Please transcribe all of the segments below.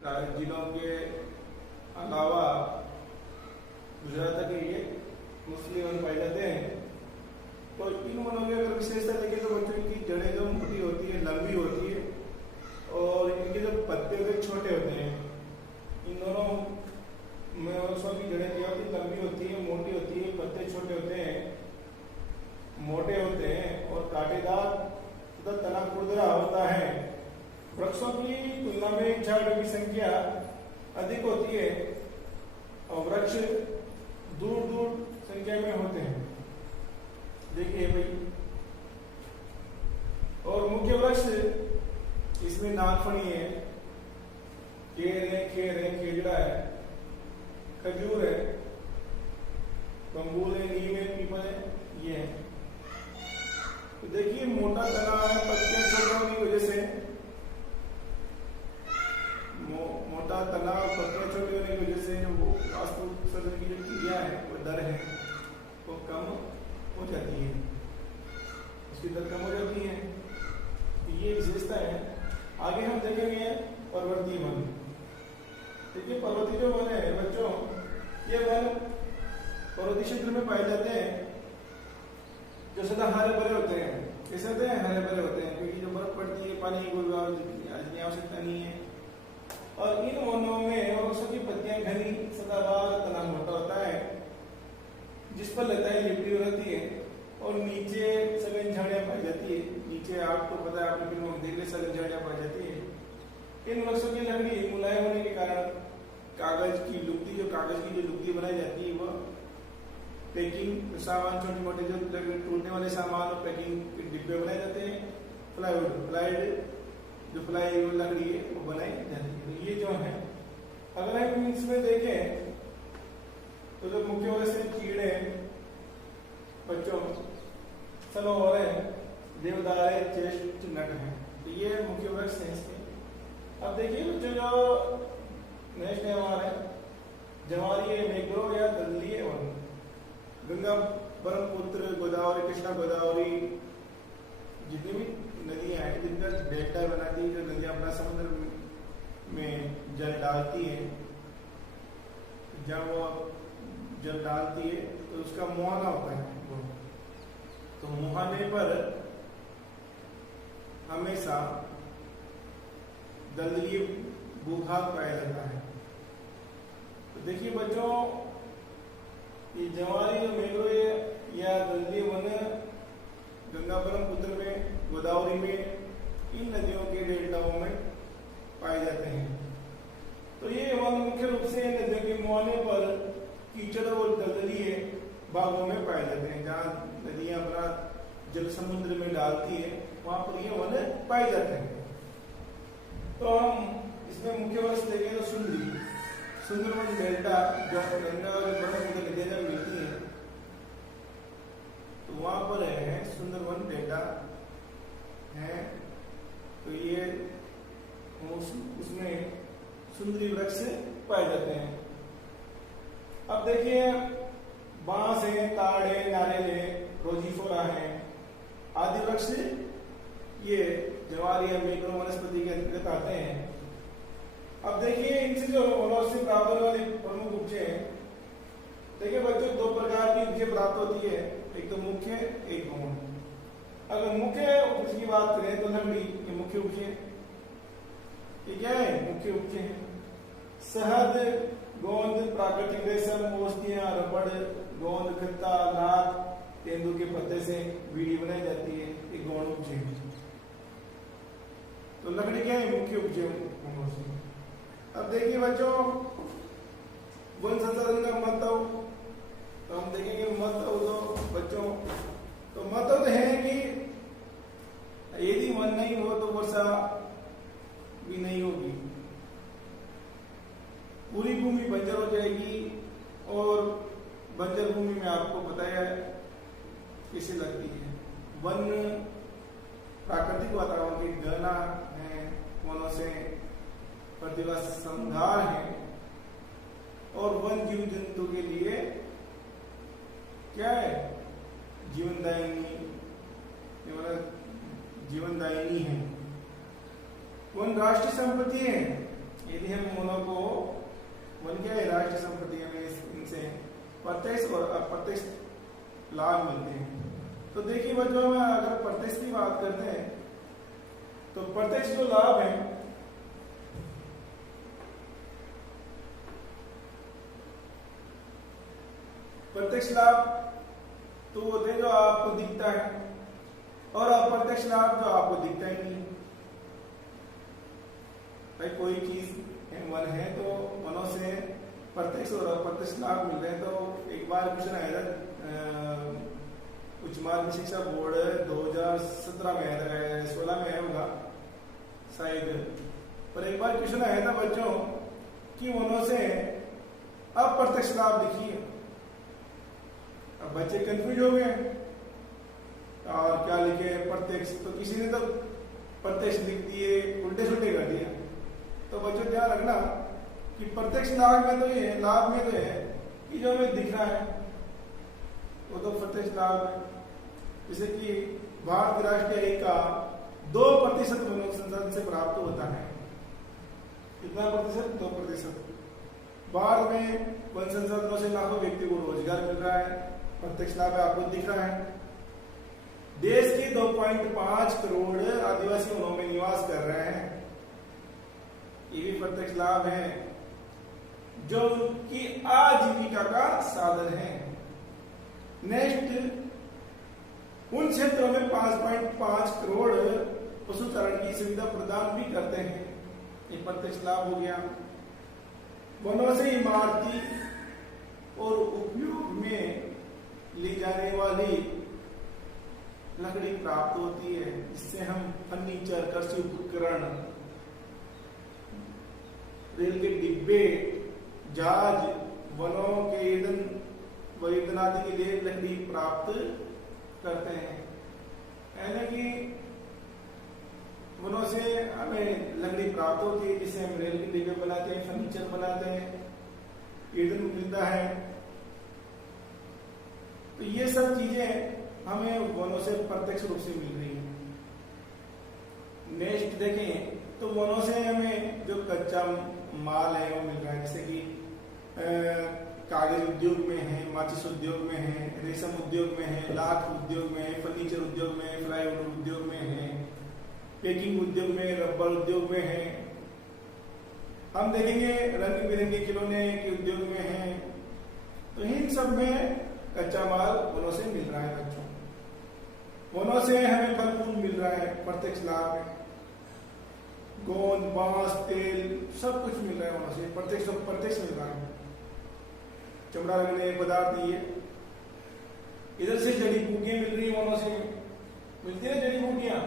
जिलों के अलावा गुजरात के ये मुस्लिम वन पाए जाते हैं। तो इन वनों में अगर विशेषता देखें तो बच्चों की जड़ें जो मोटी होती है, लंबी होती है, और इनके जो पत्ते होते हैं छोटे होते हैं। इन दोनों वृक्षों की जड़ें क्या होती है, लंबी होती है, मोटी होती है, पत्ते छोटे होते हैं, मोटे होते हैं और कांटेदार तथा तना खुरदरा होता है। वृक्षों की तुलना में झाड़ियों की संख्या अधिक होती है और वृक्ष दूर दूर संख्या में होते हैं। देखिए भाई, और मुख्य वृक्ष इसमें नागफनी है, खेर है, खेजड़ा है, खजूर है, बम्बूल है, नीम है, पीपल है, ये है। तो देखिए मोटा तना है, पत्तियां छोटी होने की वजह से, मोटा तना और पत्तियां छोटी होने की वजह से वो वास्तु सर्जन की जो क्रिया है, वो दर है, वो कम हो जाती है, उसकी दर कम हो जाती है। ये विशेषता है। आगे हम देखेंगे पर्वतीय वन। देखिए पर्वतीय जो वन है बच्चों, ये वन पर्वतीय क्षेत्र में पाए जाते हैं जो सदा हरे भरे होते हैं। कैसे होते हैं? हरे भरे होते हैं, क्योंकि जो बर्फ पड़ती है, पानी की आवश्यकता नहीं है। और इन वनों में वृक्षों की पत्तियां घनी, सदाबहार, तना मोटा होता है, जिस पर लताएं लिपटी रहती है, और नीचे सघन झाड़ियां पाई जाती है। नीचे आपको पता है, आपने फिल्मों में देखे सघन झाड़ियां पाई जाती है। इन वृक्षों की लकड़ी मुलायम होने के कारण कागज की लुगदी बनाई जाती है। वह पैकिंग सामान, छोटे मोटे जो टूटने वाले सामान और पैकिंग के डिब्बे बनाए जाते हैं। प्लाईवुड जो प्लाईवुड लकड़ी है वो बनाई जाती है। तो ये जो है, अगर हम इसमें देखें तो जो मुख्य वजह से कीड़े बच्चों, सनोवर है, देवदार है, चेस्ट नट है, तो ये मुख्य वृक्ष है इसके। अब देखिए बच्चों, जो नेक्स्ट है हमारे जवारी है, मैंग्रोव या दलदली वन। गंगा, ब्रह्मपुत्र, गोदावरी, कृष्णा गोदावरी, जितनी भी नदियां हैं जिनका डेल्टा बनाती है, जो नदियां अपना समुद्र में जल डालती है, जब वो जल डालती है तो उसका मुहाना होता है। तो मुहाने पर हमेशा दलदली भूभाग पाया जाता है। तो देखिए बच्चों, ये जवारी, मैंग्रोव या दलदली वन गंगा, ब्रह्मपुत्र में, गोदावरी में, इन नदियों के डेल्टाओं में पाए जाते हैं। तो ये वन मुख्य रूप से नदियों के मुहाने पर कीचड़ और दलदली भागों में पाए जाते हैं। जहाँ नदियां अपना जल समुद्र में डालती है, वहां पर ये वन पाए जाते हैं। तो हम इसमें मुख्य वृक्ष देखें तो सुंदरवन डेल्टा, जो गंगा और ब्रह्मपुत्र नदियां जब मिलती है तो वहां पर है सुंदरवन डेल्टा है। तो ये उसमें सुंदरी वृक्ष पाए जाते हैं। अब देखिए बांस है, ताड़ है, नारियल है, रोजीफोरा है, आदि वृक्ष ये जवारी या मैंग्रोव वनस्पति के अंतर्गत आते हैं। अब देखिए इनसे जो वनों से प्राप्त होने वाली प्रमुख उपजें हैं। देखिए बच्चों, दो प्रकार की उपजें प्राप्त होती है, एक तो मुख्य, एक गौण। अगर मुख्य उपज की बात करें तो लकड़ी, ये मुख्य उपजें, ये क्या है? मुख्य उपजें हैं। शहद, गोंद, प्राकृतिक रेशम, औषधियां, रबड़, गोंद, खत्ता, नाक, तेंदू के पत्ते से बीड़ी बनाई जाती है, ये गौण उपजें। तो लकड़ी क्या है? मुख्य उपजें। अब देखिए बच्चों, वन संसाधन का महत्व, तो हम देखेंगे महत्व तो बच्चों, तो महत्व तो है कि यदि वन नहीं हो तो वर्षा भी नहीं होगी, पूरी भूमि बंजर हो जाएगी। और बंजर भूमि में आपको पता है कैसे लगती है। वन प्राकृतिक वातावरण की गणना है, वनों से प्रतिभा संधार है, और वन जीव जंतु के लिए क्या है? जीवनदायिनी है। वन राष्ट्रीय संपत्ति है। यदि हम प्रत्यक्ष जो लाभ है, प्रत्यक्ष लाभ तो होते जो आपको दिखता है, और अप्रत्यक्ष लाभ जो आपको दिखता ही नहीं। भाई कोई चीज वन है तो वनों से प्रत्यक्ष और अप्रत्यक्ष लाभ मिल रहे हैं। तो एक बार क्वेश्चन आया था उच्च माध्यमिक शिक्षा बोर्ड 2017 में आया था, 16 में आया होगा शायद, पर एक बार क्वेश्चन आया था बच्चों कि वनों से अप्रत्यक्ष लाभ लिखिए। अब बच्चे कंफ्यूज हो गए और क्या लिखे प्रत्यक्ष, तो किसी ने तो प्रत्यक्ष लिख दिए, उल्टे सुल्टे कर दिया। तो बच्चों ध्यान रखना कि प्रत्यक्ष लाभ में तो ये है कि जो हमें दिख रहा है वो तो प्रत्यक्ष लाभ है। जैसे कि भारत राष्ट्रीय आय का 2% मानव संसाधन से प्राप्त होता है। कितना प्रतिशत? 2%। भारत में वन संसाधनों से लाखों व्यक्ति को रोजगार मिल रहा है, प्रत्यक्ष लाभ आपको दिख रहा है। देश के 2.5 करोड़ आदिवासी वनों में निवास कर रहे हैं, ये भी प्रत्यक्ष लाभ है जो उनकी आजीविका का साधन है। नेक्स्ट, उन क्षेत्रों में 5.5 करोड़ पशुचारण की सुविधा प्रदान भी करते हैं, ये प्रत्यक्ष लाभ हो गया। वनों से इमारती और उपयोग में ली जाने वाली लकड़ी प्राप्त होती है, जिससे हम फर्नीचर, कृषि उपकरण, रेल के डिब्बे, जहाज, वनों के ईंधन आदि के लिए लकड़ी प्राप्त करते हैं। यानी कि वनों से हमें लकड़ी प्राप्त होती है, जिससे हम रेल के डिब्बे बनाते हैं, फर्नीचर बनाते हैं, ईंधन मिलता है। तो ये सब चीजें हमें वनों से प्रत्यक्ष रूप से मिल रही है। नेक्स्ट देखें तो वनों से हमें जो कच्चा माल है वो मिल रहा है, जैसे कि कागज उद्योग में है, माचिस उद्योग में है, रेशम उद्योग में है, लाख उद्योग में है, फर्नीचर उद्योग में है, प्लाईवुड उद्योग में है, पैकिंग उद्योग में, रबर उद्योग में है। हम देखेंगे रंग बिरंगे खिलौने के उद्योग में है। तो इन सब में कच्चा माल वनों से मिल रहा है बच्चों। वनों से हमें फल फूल मिल रहा है, प्रत्यक्ष लाभ है। गोंद, बांस, तेल सब कुछ मिल रहा है वनों से, प्रत्यक्ष मिल रहा है। चमड़ा लगने पदार्थ ये, इधर से जड़ी बूटियां मिल रही है वनों से, मिलती है जड़ी बूटियां,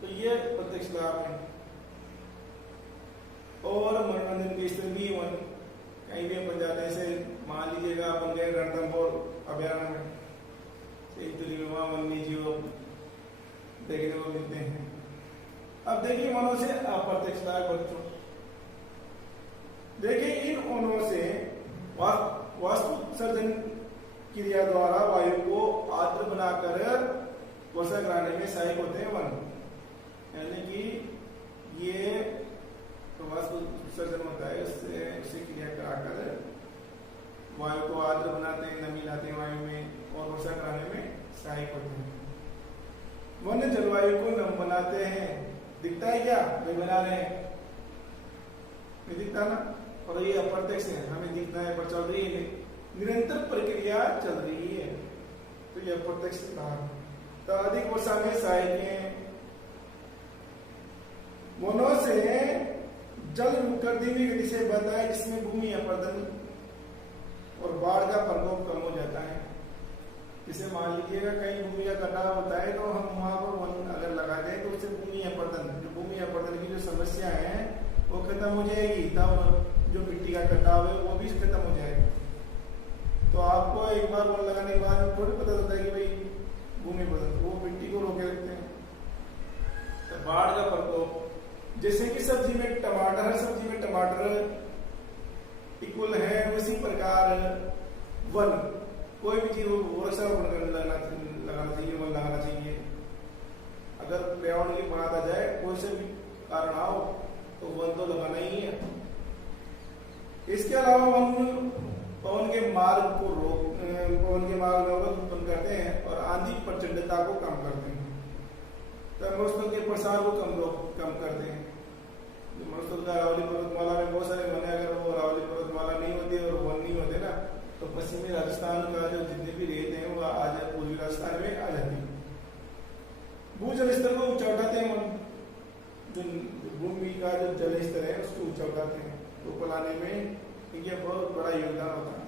तो ये प्रत्यक्ष लाभ है। और मनोरंजन के स्तर भी वन कहीं भी अपन जाते हैं, जैसे मान लीजिएगा अपन गए रणथंभौर अभयारण्य में, वन्य जीव देखने को मिलते हैं। अब देखिए वनों से अप्रत्यक्ष लाभ बच्चों, देखिए इन वनों से वास्तु उत्सर्जन क्रिया द्वारा वायु को आर्द्र बनाकर वर्षा कराने में सहायक होते हैं वन। यानी कि ये वास्तु उत्सर्जन होता है, उससे क्रिया कराकर वायु को आर्द्र बनाते हैं, नमी लाते हैं वायु में और वर्षा कराने में सहायक होते हैं। वन जलवायु को नम बनाते हैं। दिखता है क्या? वे बना रहे हैं, नहीं दिखता ना? और ये अप्रत्यक्ष है, हमें दिखना है पर चल रही है, निरंतर प्रक्रिया चल रही है, तो ये अप्रत्यक्ष लाभ। तो अधिक वर्षा में सहायक है। वनों से जल कर धीमी गति से बहता है, जिसमें भूमि अपरदन और बाढ़ का प्रकोप कम हो जाता है। जैसे मान लीजिएगा कहीं भूमि का कटाव होता है, तो हम वहां पर वन अगर लगा दें तो उससे भूमि अपरदन की जो समस्या है वो खत्म हो जाएगी, तब जो मिट्टी का कटाव है वो भी खत्म हो जाएगा। तो आपको एक बार वन लगाने के बाद थोड़ी पता चलता है कि भाई भूमि बदल, वो मिट्टी को रोके रखते हैं। तो बाढ़ का प्रकोप, जैसे कि सब्जी में टमाटर, हर सब्जी में टमाटर इक्वल है, उसी प्रकार वन, कोई भी चीज वृक्षारोपण लगाना चाहिए, वन लगाना चाहिए। अगर पर्यावरण की बात आ जाए, कोई से भी कारण आओ तो वन तो लगाना ही है। इसके अलावा वन पवन के मार्ग में अवरोध उत्पन्न करते हैं और आंधी प्रचंडता को कम करते हैं। तो मरुस्थल के प्रसार को कम कर दें। जो मरुस्थल का अरावली पर्वतमाला में बहुत सारे वन है, अगर वो अरावली पर्वतमाला नहीं होती और वन नहीं होते ना, तो पश्चिमी राजस्थान का जो जितने भी रेत है वो आज पूर्वी राजस्थान में आ जाती है। भूजल स्तर को ऊंचा उठाते हैं, जो भूमि का जो जल स्तर है उसको ऊंचा उठाते हैं, तो पलाने में इनका बहुत बड़ा योगदान होता है।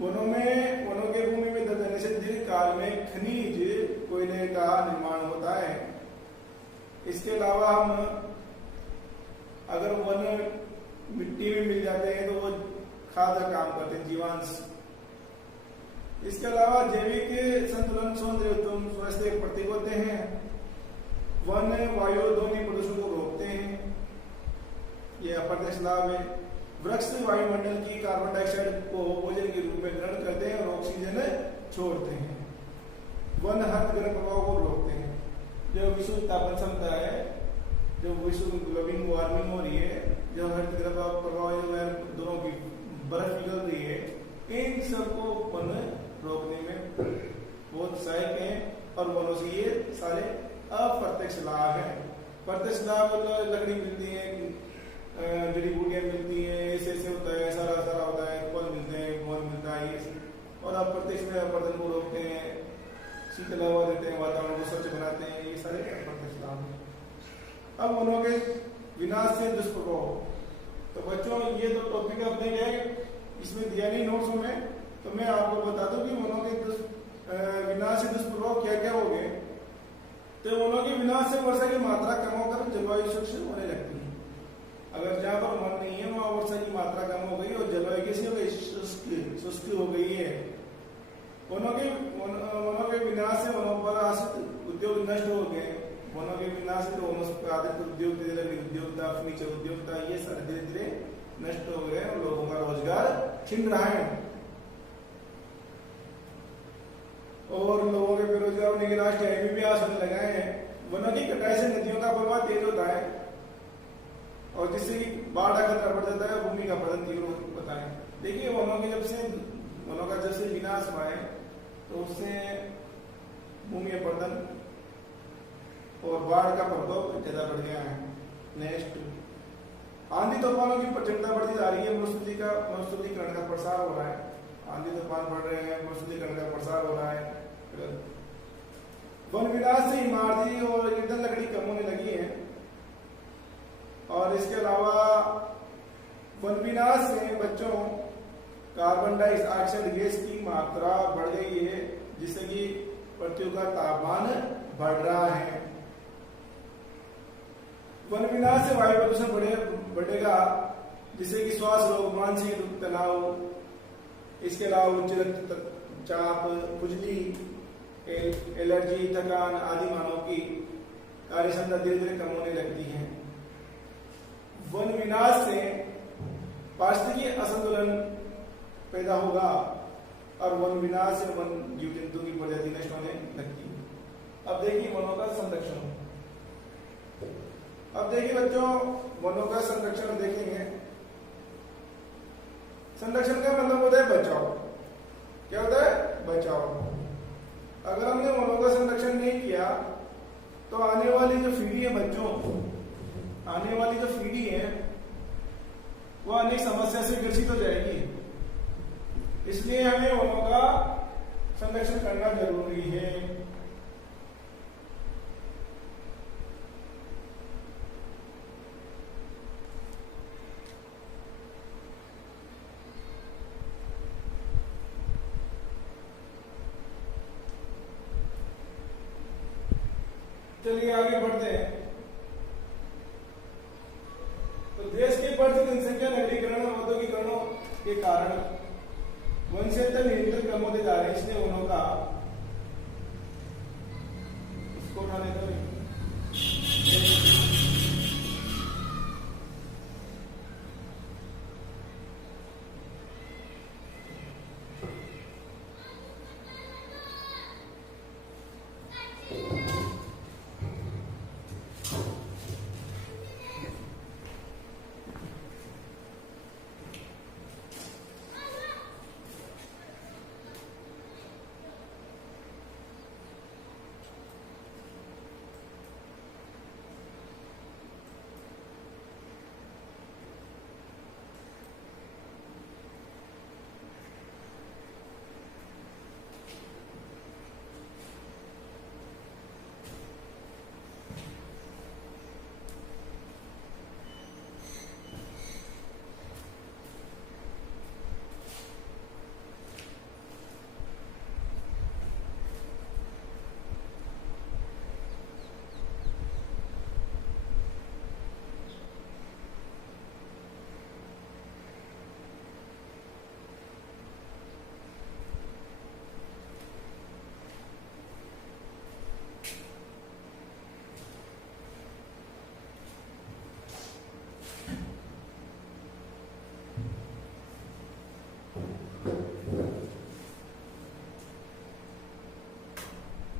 वनों के भूमि में दबने से दीर्घ काल में खनिज कोयले का निर्माण होता है। इसके अलावा हम अगर वन मिट्टी में मिल जाते हैं तो वो खाद का काम करते हैं, जीवांश। इसके अलावा जैविक संतुलन स्वास्थ्य के प्रतीक होते हैं। वन वायु ध्वनि प्रदूषण को रोकते हैं, ये अप्रत्यक्ष लाभ है। वृक्ष वायुमंडल की कार्बन डाइऑक्साइड को भोजन के रूप में ग्रहण करते हैं और ऑक्सीजन छोड़ते हैं। वन हरितगृह प्रभाव को रोकते हैं। जो विश्व तापन क्षमता है, जो विश्व ग्लोबल वार्मिंग हो रही है, जो हरितगृह प्रभाव दोनों की बर्फ पिघल रही है, इन सबको वन रोकने में बहुत सहायक है। और वनों से ये सारे अप्रत्यक्ष लाभ है। प्रत्यक्ष लाभ लकड़ी मिलती है, जड़ी बूटियां मिलती हैं, ऐसे होता है, सारा होता है, फल मिलते हैं, गोल मिलता है, ये। और अप्रत्यक्ष में अपरदन को रोकते हैं, शीतल हवा देते हैं, वातावरण को स्वच्छ बनाते हैं, ये सारे अप्रत्यक्ष लाभ हैं। अब वनों के विनाश से दुष्प्रभाव, तो बच्चों ये तो टॉपिक अपने गए इसमें दिया नहीं नोट्स में, तो मैं आपको बता दूं कि वनों के विनाश से दुष्प्रभाव क्या क्या हो गए। तो वनों के विनाश से वर्षा की मात्रा कम होकर जलवायु शुष्क होने लगती है। अगर जहाँ पर वन नहीं है वहां वर्षा की मात्रा कम हो गई और जलवायु कैसी हो गई, शुष्क हो गई है। वनों के विनाश से वनों पर आश्रित उद्योग नष्ट हो गए। वनों के विनाश से वनों पर आधारित उद्योग, उद्योगता, फर्नीचर उद्योगता, ये सारे धीरे धीरे नष्ट हो गए और लोगों का रोजगार छिन रहा है। और लोगों के बेरोजगार होने के राष्ट्रीय आय में भी आस होने लगाए हैं। वनों की कटाई से नदियों का प्रवाह तेज होता है और जिससे कि बाढ़ का खतरा बढ़ जाता है, भूमि का अपरदन तीव्र होता है। देखिए वनों का जब से विनाश हुआ है तो उससे भूमि अपरदन और बाढ़ का प्रकोप ज्यादा बढ़ गया है। नेक्स्ट, आंधी तूफानों की प्रचंडता बढ़ती जा रही है। मरुस्थलीकरण का प्रसार हो रहा है, आंधी तूफान बढ़ रहे हैं, मरुस्थलीकरण का प्रसार हो रहा है। वन विनाश से इमारती और ईंधन लकड़ी कम होने लगी है। और इसके अलावा वन विनाश से बच्चों कार्बन डाइऑक्साइड गैस की मात्रा बढ़ गई है, जिससे कि पृथ्वी का तापमान बढ़ रहा है। वन विनाश से वायु प्रदूषण बढ़ेगा, जिससे कि श्वास रोग, मानसिक तनाव, इसके अलावा उच्च रक्तचाप, खुजली, एलर्जी, थकान आदि मानव की कार्य क्षमता धीरे धीरे कम होने लगती है। वन विनाश से पारिस्थितिकी असंतुलन पैदा होगा और वन विनाश से वन जीव जंतु की प्रजाति नष्ट होने लगती है। अब देखिए वनों का संरक्षण। अब देखिए बच्चों, वनों का संरक्षण देखेंगे। संरक्षण का मतलब होता है बचाव। क्या होता है? बचाव। अगर हमने वनों का संरक्षण नहीं किया तो आने वाली जो पीढ़ी है बच्चों, आने वाली जो पीढ़ी है वो अनेक समस्या से ग्रसित हो जाएगी। इसलिए हमें वनों का संरक्षण करना जरूरी है। चलिए आगे बढ़ते हैं। तो देश की बढ़ती जनसंख्या, नगरीकरण और औद्योगिकरणों के कारण वन क्षेत्र निरंतर कम होते जा रहे हैं। इसलिए वनों का उसको उठाने का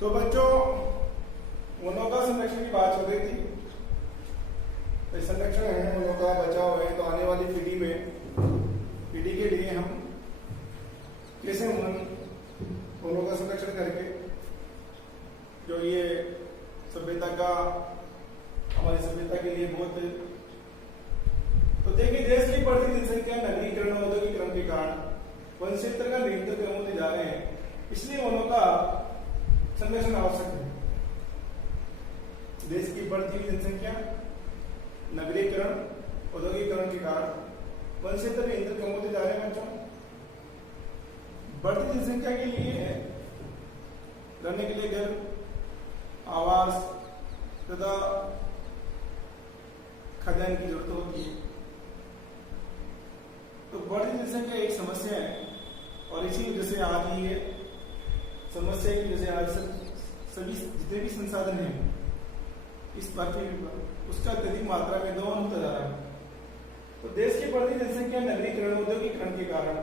तो बच्चों वनों का संरक्षण की बात हो रही थी। तो संरक्षण है वनों का, बचाव है। तो आने वाली पीढ़ी के लिए हम कैसे वनों का संरक्षण करके जो ये सभ्यता का, हमारी सभ्यता के लिए बहुत, तो देखिए देश की बढ़ती जनसंख्या, नगरीकरण, औद्योगिकरण के कारण वन क्षेत्र का निरंतर कम होते जा रहे हैं, इसलिए वनों का संरक्षण आवश्यक है। देश की बढ़ती हुई जनसंख्या, नगरीकरण, औद्योगिकरण के कारण वन क्षेत्र निरंतर कम होते जा रहे हैं। बच्चों बढ़ती जनसंख्या के लिए रहने के लिए घर, आवास तथा खाद्यान्न की जरूरत होती है। तो बढ़ती जनसंख्या एक समस्या है और इसी वजह से आज ये समस्या की वजह से आज सभी जितने भी संसाधन हैं इस पृथ्वी पर उसका अत्यधिक मात्रा में दोहन होता जा रहा है। तो देश की बढ़ती जनसंख्या, नगरीकरण, औद्योगिकरण के कारण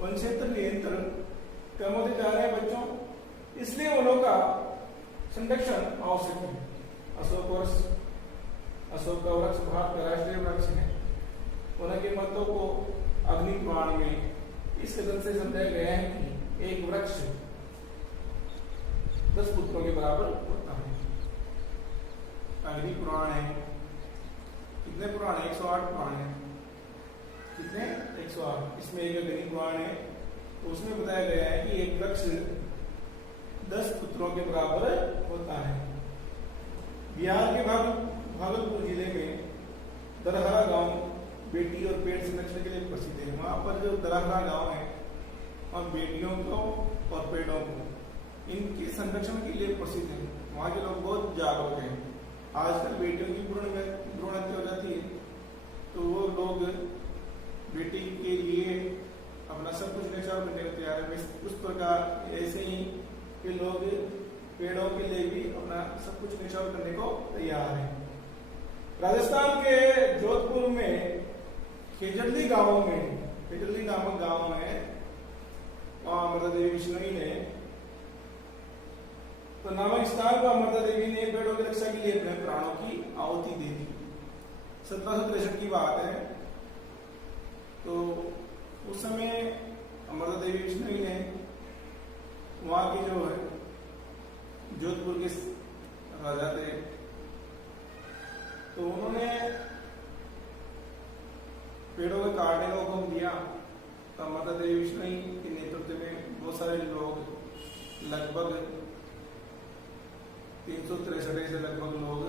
वन क्षेत्र निरंतर कम होते जा रहे हैं बच्चों, इसलिए वनों का संरक्षण आवश्यक है। अशोक का वृक्ष भारत का राष्ट्रीय वृक्ष है। वन के महत्व को अग्नि पुराण में इस कदर से समझाया गया है कि एक वृक्ष 10 पुत्रों के बराबर होता है। अग्नि पुराण है, कितने पुराण है? 108 पुराण है। कितने? 108। इसमें एक अग्नि पुराण है, तो उसमें बताया गया है कि एक वृक्ष 10 पुत्रों के बराबर होता है। बिहार के भागलपुर जिले में दरहरा गांव बेटी और पेड़ संरक्षण के लिए प्रसिद्ध है। वहां पर जो दरहरा गांव है और बेटियों को और पेड़ों को इनके संरक्षण के लिए प्रसिद्ध है। वहां के लोग बहुत जागरूक हैं। आजकल बेटियों की भ्रूण हत्या हो जाती है, तो वो लोग बेटी के लिए अपना सब कुछ न्यौछावर करने को तैयार है। उस प्रकार ऐसे ही के लोग पेड़ों के लिए भी अपना सब कुछ न्यौछावर करने को तैयार है। राजस्थान के जोधपुर में खेजड़ली नामक गांव में वहां अमृता देवी बिश्नोई ने, तो नामक स्थान पर अमृता देवी ने पेड़ों की रक्षा के लिए अपने प्राणों की आहुति दे दी। 1763 की बात है। तो उस समय अमृता देवी बिश्नोई ने वहां की जो है जोधपुर के राजा थे, तो उन्होंने पेड़ों को काटने का हुक्म दिया। तो अमृता देवी बिश्नोई के नेतृत्व में बहुत सारे लोग, लगभग 363 से लगभग लोग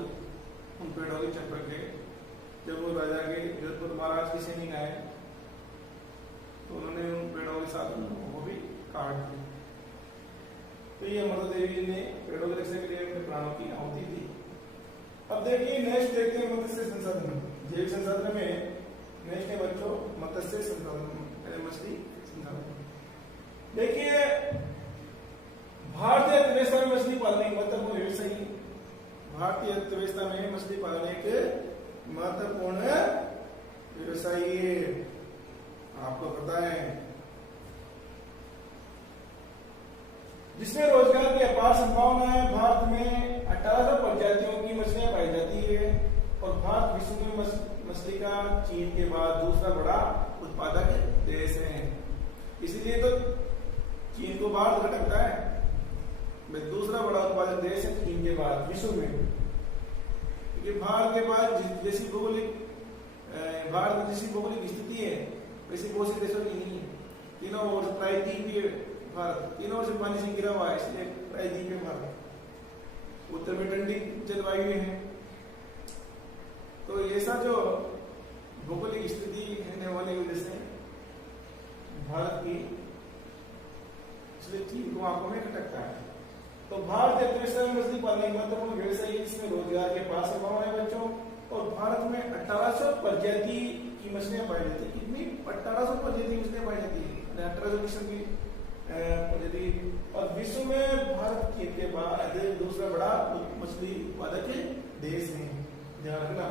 उन पेड़ों के चक्कर गए। जब वो राजा के जोधपुर महाराज के सैनिक आए तो उन्होंने उन पेड़ों के साथ उन लोगों को भी काट दिया। तो ये अमृता देवी ने पेड़ों की रक्षा के लिए अपने प्राणों की आहुति दी। अब देखिए नेक्स्ट देखते हैं मत्स्य संसाधन। जैविक संसाधन में नेक्स्ट है बच्चों मत्स्य संसाधन, मछली संसाधन। देखिए भारतीय अर्थव्यवस्था में मछली पालन एक महत्वपूर्ण व्यवसाय है। भारतीय अर्थव्यवस्था में मछली पालन एक महत्वपूर्ण व्यवसाय है, आपको पता है, जिसमें रोजगार की अपार संभावना है। भारत में 1800 प्रजातियों की मछलियां पाई जाती है और भारत विश्व में मछली का चीन के बाद दूसरा बड़ा उत्पादक देश है। इसीलिए तो चीन को भारत घटकता है, दूसरा बड़ा उत्पादक देश है चीन के बाद विश्व में। क्योंकि भारत के पास जैसी भौगोलिक स्थिति है वैसे बहुत से देशों की नहीं है। तीनों ओर प्रायद्वीपीय भारत, तीनों ओर से पानी से घिरा हुआ है, इसलिए प्रायद्वीपीय भारत। उत्तर में ठंडी जलवायु है, तो ऐसा जो भौगोलिक स्थिति रहने वाली वजह से भारत की, इसलिए चीन को आंखों में खटकता है। तो भारतीय अर्थव्यवस्था में मछली पालन एक महत्वपूर्ण व्यवसाय है, जिसमें रोजगार के पास संभावना है बच्चों। और भारत में 1800 प्रजाति की मछलियां पाई जाती है। कितनी? 1800 प्रजाति की मछलियां पाई जाती है, 1800 किस्म की प्रजाति। और विश्व में भारत चीन के बाद दूसरा बड़ा मछली उत्पादक देश है। ध्यान रखना,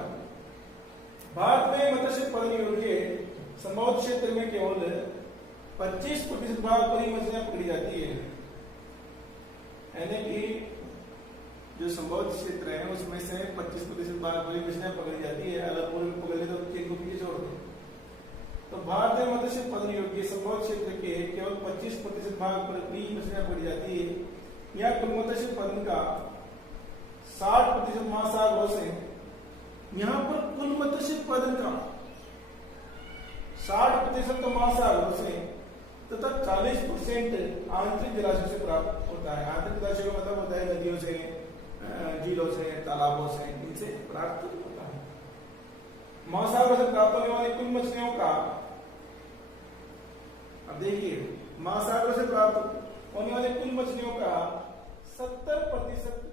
भारत में मत्स्य पालन योग्य संभव क्षेत्र में केवल 25% भाग पर ही मछलियां पकड़ी जाती है, यानी कि जो संभव क्षेत्र है उसमें से 25% भाग वाली मछलियां पकड़ी जाती है, अगर पूरे में पकड़ ले तो चेन को पीछे छोड़ दे। तो भारतीय मत्स्य पालन योग्य संभव क्षेत्र के केवल 25% भाग पर ही मछलियां पकड़ी जाती है। यहाँ कुल मत्स्य पालन का 60% महासागरों से, यहाँ पर कुल मत्स्य पालन का 60% महासागरों से तथा 40% आंतरिक जलाशय से प्राप्त होता है। आंतरिक जलाशय का मतलब होता है नदियों से, झीलों से, तालाबों से, इनसे प्राप्त होता है। महासागरों से प्राप्त होने वाली कुल मछलियों का, अब देखिए, महासागरों से प्राप्त होने वाली कुल मछलियों का 70%